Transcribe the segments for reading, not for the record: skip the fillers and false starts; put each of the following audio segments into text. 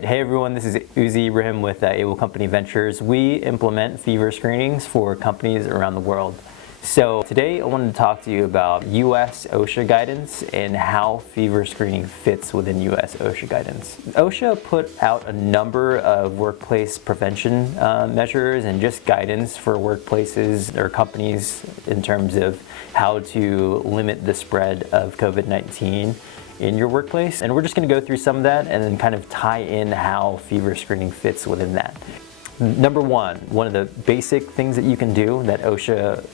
Hey everyone, this is Uzi Ibrahim with Able Company Ventures. We implement fever screenings for companies around the world. So today I wanted to talk to you about US OSHA guidance and how fever screening fits within US OSHA guidance. OSHA put out a number of workplace prevention measures and just guidance for workplaces or companies in terms of how to limit the spread of COVID-19 in your workplace. And we're just going to go through some of that and then kind of tie in how fever screening fits within that. Number one of the basic things that you can do that OSHA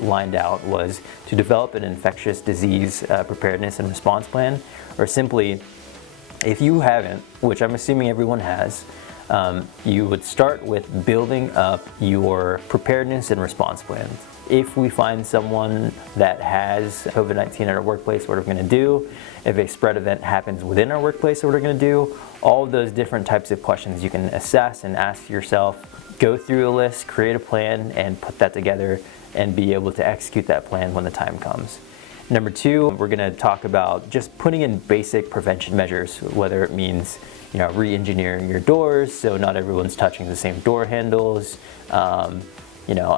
lined out was to develop an infectious disease preparedness and response plan, or simply, if you haven't, which I'm assuming everyone has, you would start with building up your preparedness and response plans. If we find someone that has COVID-19 at our workplace, what are we going to do? If a spread event happens within our workplace, what are we going to do? All of those different types of questions you can assess and ask yourself. Go through a list, create a plan, and put that together and be able to execute that plan when the time comes. Number two, we're going to talk about just putting in basic prevention measures, whether it means re-engineering your doors so not everyone's touching the same door handles,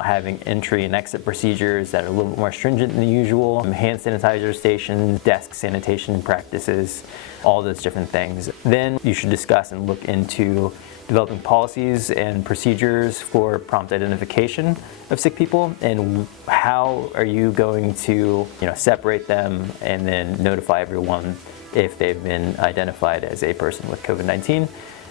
having entry and exit procedures that are a little bit more stringent than usual, hand sanitizer stations, desk sanitation practices, all those different things. Then you should discuss and look into developing policies and procedures for prompt identification of sick people, and how are you going to separate them and then notify everyone if they've been identified as a person with COVID-19.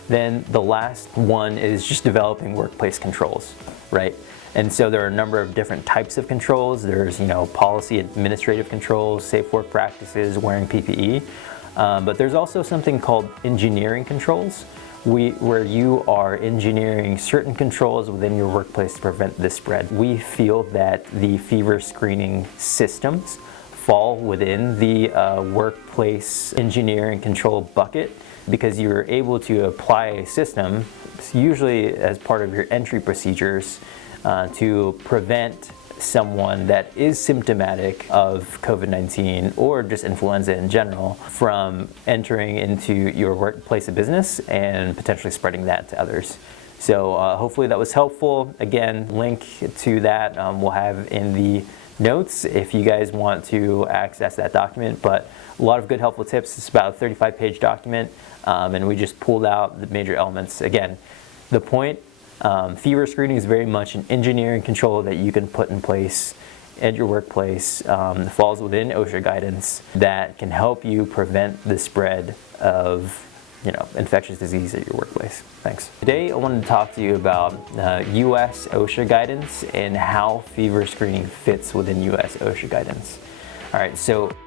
Then the last one is just developing workplace controls, right? And so there are a number of different types of controls. There's policy administrative controls, safe work practices, wearing PPE, but there's also something called engineering controls, where you are engineering certain controls within your workplace to prevent this spread. We feel that the fever screening systems fall within the workplace engineering control bucket, because you're able to apply a system, usually as part of your entry procedures, to prevent someone that is symptomatic of COVID-19 or just influenza in general from entering into your workplace of business and potentially spreading that to others. So hopefully that was helpful. Again, link to that we'll have in the notes if you guys want to access that document. But a lot of good helpful tips. It's about a 35-page document, and we just pulled out the major elements. Again, the point, fever screening is very much an engineering control that you can put in place at your workplace. Falls within OSHA guidance that can help you prevent the spread of infectious disease at your workplace. Thanks. Today I wanted to talk to you about US OSHA guidance and how fever screening fits within US OSHA guidance. All right, so